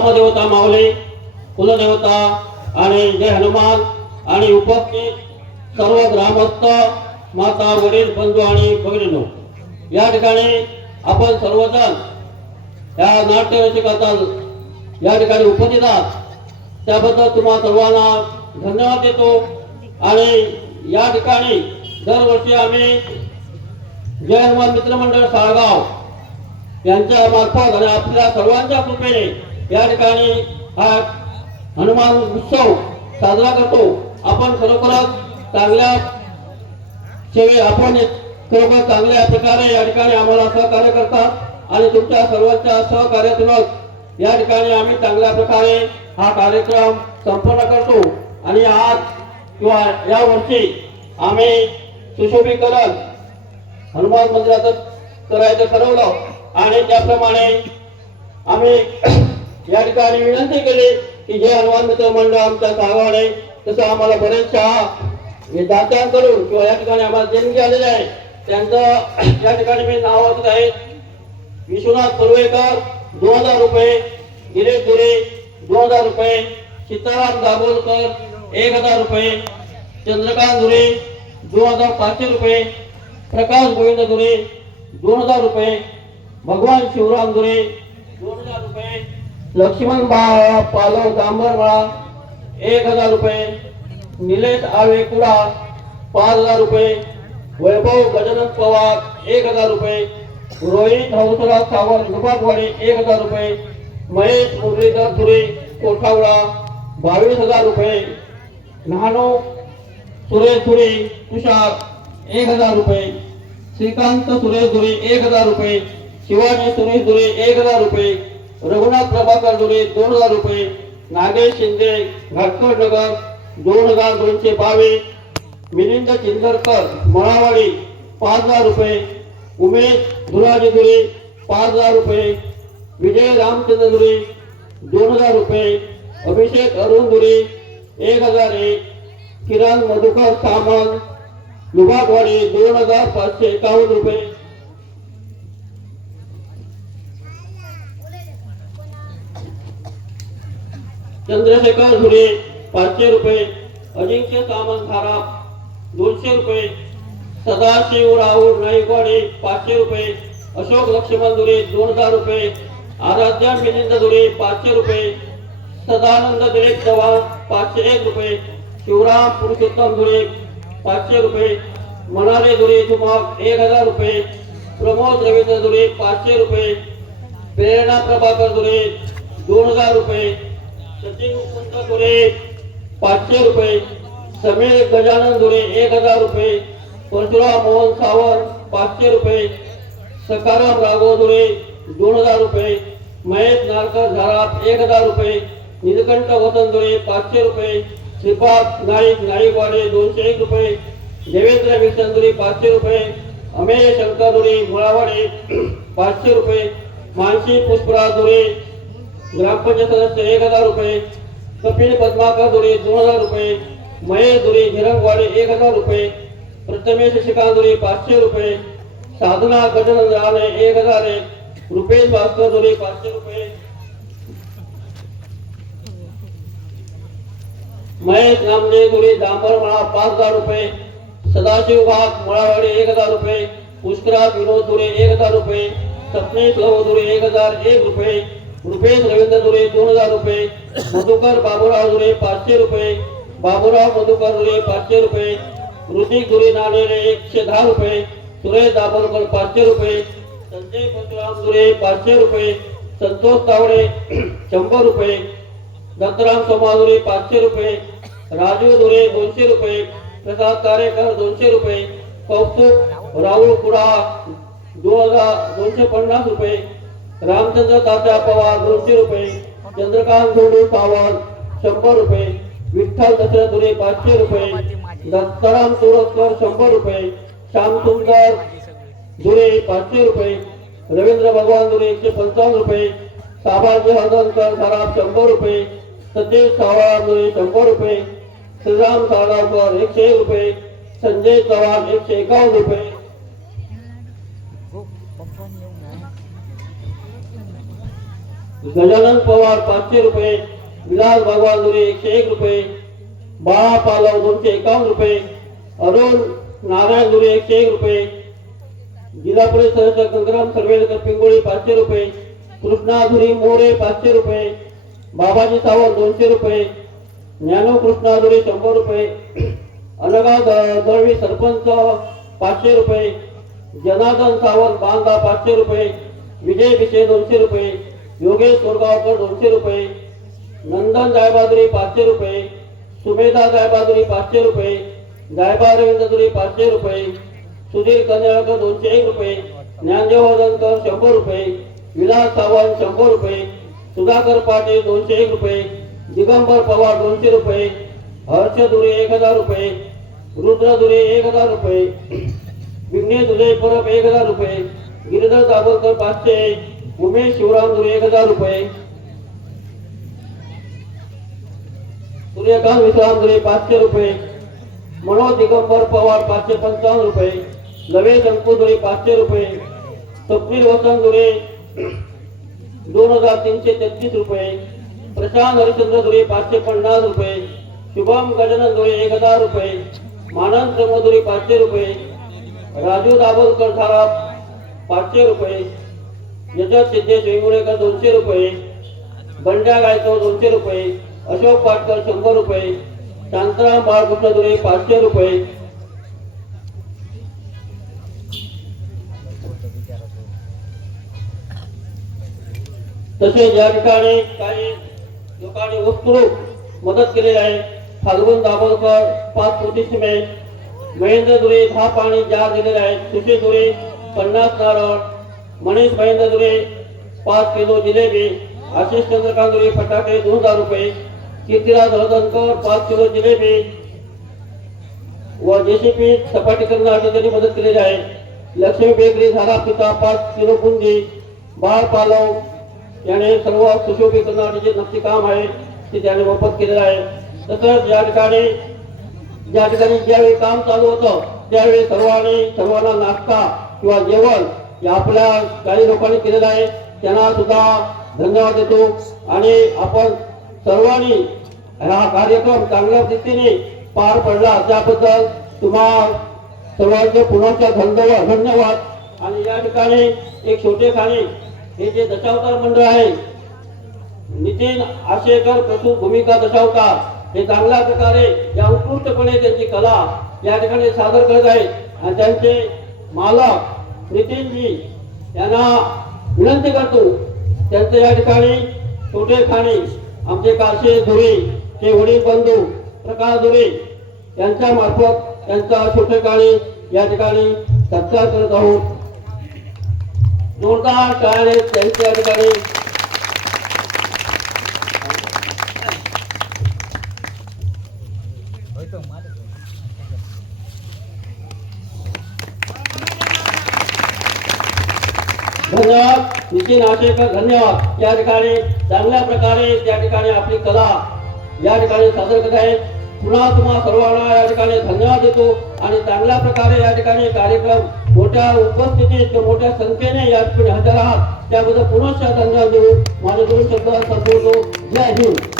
ग्रामदेवता माऊली, कुलदेवता आणि जय हनुमान आणि उपस्थित सर्व ग्रामस्थ, माता, वडील, बंधू आणि भगिनींनो, या ठिकाणी आपण सर्वजण या नाट्य रसिकाचा या ठिकाणी उपस्थित आहात त्याबद्दल तुम्हा सर्वांना धन्यवाद देतो। आणि या ठिकाणी दरवर्षी आम्ही जय हनुमान मित्रमंडळ साळगाव यांच्या मार्फत आणि आपल्या सर्वांच्या कृपेने या ठिकाणी हा हनुमान उत्सव साजरा करतो। आपण खरोखरच चांगल्या आपण खरोखर चांगल्या प्रकारे या ठिकाणी आम्हाला सहकार्य करतात आणि तुमच्या सर्वांच्या सहकार्यातूनच या ठिकाणी आम्ही चांगल्या प्रकारे हा कार्यक्रम संपन्न करतो। आणि आज किंवा या वर्षी आम्ही सुशोभीकरण हनुमान मंदिराचं करायचं ठरवलं आणि त्याप्रमाणे आम्ही या ठिकाणी विनंती केली की जे हनुमान मित्र मंडळ आमच्या साळगावने तसं आम्हाला बरेचशा दात्यांकडून किंवा या ठिकाणी आम्हाला देणगी आलेले आहे त्यांचं या ठिकाणी मी नाव वाचत आहे। विश्वनाथ पलवेकर 2000 रुपये, गिरीश धुरे 2000 रुपये, सीताराम दाभोलकर 1000 रुपये, चंद्रकांत धुरे 2500 रुपये, प्रकाश गोविंद धुरे 2000 रुपये, भगवान शिवराम धुरे 2000 रुपये, लक्ष्मण पालव जांभरमळा 1000 रुपये, निलेश आवे कुडा 5000 रुपये, वैभव गजानन पवार 1000 रुपये, रोहित हंसराज सावंत दुपाटवाडी 1000 रुपये, महेश मुरलीधर धुरे कोठावळा 22,000 रुपये, नानो सुरेश धुरे तुषार 1000 रुपये, श्रीकांत सुरेश धुरे 1000 रुपये, शिवाजी सुरेश धुरे 1000 रुपये, रघुनाथ प्रभाकर धुरे 2000 रुपये, नागेश शिंदे घाटकर नगर 2222, मिलिंद चिंदरकर मळावाडी 5000 रुपये, उमेश धुराजी धुरे 5000 रुपये, विजय रामचंद्र धुरे 2000 रुपये, अभिषेक अरुण धुरे 1001, किरण मधुकर सामंत लुबाटवाडी 2551 रुपये, चंद्रशेखर धुरे 500 रुपये, अजिंक्य सामंत धारा 200 रुपये, सदाशिव राहुल नाईकवाडी 500 रुपये, अशोक लक्ष्मण धुरे 2000 रुपये, आराध्या मिलिंद धुरे 500 रुपये, सदानंद दिलीप चव्हाण 501 रुपये, शिवराम पुरुषोत्तम धुरे 500 रुपये, मनारे धुरे धुमाक 1000 रुपये, प्रमोद रवींद्र धुरे 500 रुपये, प्रेरणा प्रभाकर धुरे 2000 रुपये, सचिन मुकुंद धुरे 500 रुपये, समीर गजानन धुरे 1000 रुपये, परशुराम मोहन सावंत 500 रुपये, सकाराम राघव धुरे 2000 रुपये, महेश नारकर झाराप 1000 रुपये, नीलकंठ वसंत धुरे 500 रुपये, श्रीपाद नाईक नाईकवाडे 201 रुपये, देवेंद्र विसंधुरी 500 रुपये, अमेय शंकर धुरे मुळावाडे 500 रुपये, मानसी पुष्पराज धुरे ग्रामपंचायत सदस्य 1000 रुपये, कपिल पद्माकर धुरे 2000 रुपये, महेश धुरे झिरंगवाडे 1000 रुपये, प्रथमेश शिकांत धुरे 500 रुपये, साधना गजानन राणे 1001, रुपेश भास्कर धुरे 500 रुपये, महेश नामदेव धुरे जांभरमळा 5000 रुपये, सदाशिव वाघ मुळावाडी 1000 रुपये, पुष्कराज विनोद धुरे 1000 रुपये, सपनेश लव धुरे 1001 रुपये, रुपेश रवींद्र धुरे 2000 रुपये, मधुकर बाबूराव धुरे 500 रुपये, बाबूराव मधुकर धुरे 500 रुपये, ऋतिक धुरे नाणेरे 110 रुपये, सुरेश दाभोलकर 500 रुपये, संजय परशुराम धुरे 500 रुपये, संतोष तावडे 100 रुपये, दत्तराम सोमाधुरे 500 रुपये, राजू धुरे 200 रुपये, प्रसाद कारेकर 200 रुपये, कौतुक राहुल कुडा 250 रुपये, रामचंद्र तात्या पवार 200 रुपये, चंद्रकांत धोडू सावंत 100 रुपये, विठ्ठल दशरथ धुरे 500 रुपये, दत्ताराम तोरसकर 100 रुपये, श्यामसुंदर धुरे 500 रुपये, रवींद्र भगवान धुरे 155 रुपये, साबाजी हरदनकर सराफ 100 रुपये, सतीश सावळा धुरे 100 रुपये, श्रीराम साळगावकर 101 रुपये, संजय चव्हाण 151 रुपये, गजानन पवार 500 रुपये, विलास भगवान दुरे 101 रुपये, बाळा पालव 251 रुपये, अरुण नारायण दुरे 101 रुपये, जिल्हा पोलीस सदस्य गंगाराम सर्वेकर पिंगोळी 500 रुपये, कृष्णा धुरी मोरे 500 रुपये, बाबाजी सावंत 200 रुपये, ज्ञानो कृष्णा धुरी 100 रुपये, अनगा दळवी सरपंच 500 रुपये, जनार्दन सावंत बांधा 500 रुपये, विजय भिसे 200 रुपये, योगेश कोरगावकर 200 रुपये, नंदन जायबहादुरी 500 रुपये, सुमेधा जायबहादुरी 500 रुपये, जायबा रवींद्र दुरी 500 रुपये, सुधीर कन्याळकर 201 रुपये, ज्ञानदेव वदनकर 100 रुपये, विलास सावंत 100 रुपये, सुधाकर पाटील 201 रुपये, दिगंबर पवार 200 रुपये, हर्ष दुरे 1000 रुपये, रुद्र दुरे 1000 रुपये, विघ्नेश उदय परब 1000 रुपये, गिरीधर दाभोलकर 500, उमेश शिवराम दुरे 1000 रुपये, सूर्यकांत विश्राम दुरे 500 रुपये, मनोज दिगंबर पवार 555 रुपये, लवेश अंकुश दुरे 500 रुपये, स्वप्नील वसंत दुरे 2333 रुपये, प्रशांत हरिचंद्र दुरे 550 रुपये, शुभम गजानन दुरे 1000 रुपये, मानंद प्रमोदुरी 500 रुपये, राजू दाभोलकर धारा 500 रुपये, यजत सिद्धेश वेंगुर्लेकर 200 रुपये, बंड्या गायकवाड 200 रुपये, अशोक पाटकर 100 रुपये, शांताराम बाळकृष्ण दुरे 500 रुपये, तसेच या ठिकाणी काही लोकांनी उत्स्फूर्त मदत केलेली आहे. फाल्गुन दाभोलकर 5 कोटी सिमेंट, महेंद्र दुरे 10 पाणी जार दिलेले आहेत, सुशील दुरे 50 नारळ, मनीष महेंद्र दुरे 5 किलो जिलेबी, आशिष चंद्रकांत दुरे फटाके 2000 रुपये, कीर्तिराज हळदणकर 5 किलो जिलेबी व जेसीपी सपाटी करण्यासाठी त्यांनी मदत केलेली आहे. लक्ष्मी बेकरी झाला पिता 5 किलो बुंदी, बाळ पालव याने सर्व सुशोभीकरणाचे जे नक्षीकाम आहे ते त्याने मोफत केलेलं आहे. तसंच ज्या ठिकाणी ज्यावेळी काम चालू होतं त्यावेळी सर्वांना नाश्ता किंवा जेवण या आपल्या काही लोकांनी केलेलं आहे, त्यांना सुद्धा धन्यवाद देतो. आणि आपण सर्वांनी हा कार्यक्रम चांगल्या रीतीने पार पडला त्याबद्दल तुम्हा सर्वांचे पुन्हा धन्यवाद. आणि या ठिकाणी एक छोटे खाणे हे जे दशावतार मंडळ आहे, नितीन आशेकर प्रस्तुत भूमिका दशावतार, हे चांगल्या प्रकारे या उत्कृष्टपणे त्यांची कला या ठिकाणी सादर करत आहेत. आणि त्यांचे मालक नितीनजी यांना विनंती करतो त्यांचं या ठिकाणी छोटे खाणे आमचे काशे धुरे ते वडील बंधू प्रकाश धुरे यांच्या मार्फत त्यांचा छोटे खाणे या ठिकाणी सत्कार करत आहोत. जोरदार टाळ्या त्यांच्या ठिकाणी धन्यवाद. नितीन आशेकर धन्यवाद. या ठिकाणी चांगल्या प्रकारे त्या ठिकाणी आपली कला या ठिकाणी सादर करत आहेत. पुन्हा तुम्हा सर्वांना या ठिकाणी धन्यवाद देतो. आणि चांगल्या प्रकारे या ठिकाणी कार्यक्रम मोठ्या उपस्थितीत मोठ्या संख्येने या ठिकाणी हजर आहात त्याबद्दल पुनश्च धन्यवाद देऊ. माझे दोन शब्द संपवतो. जय हिंद.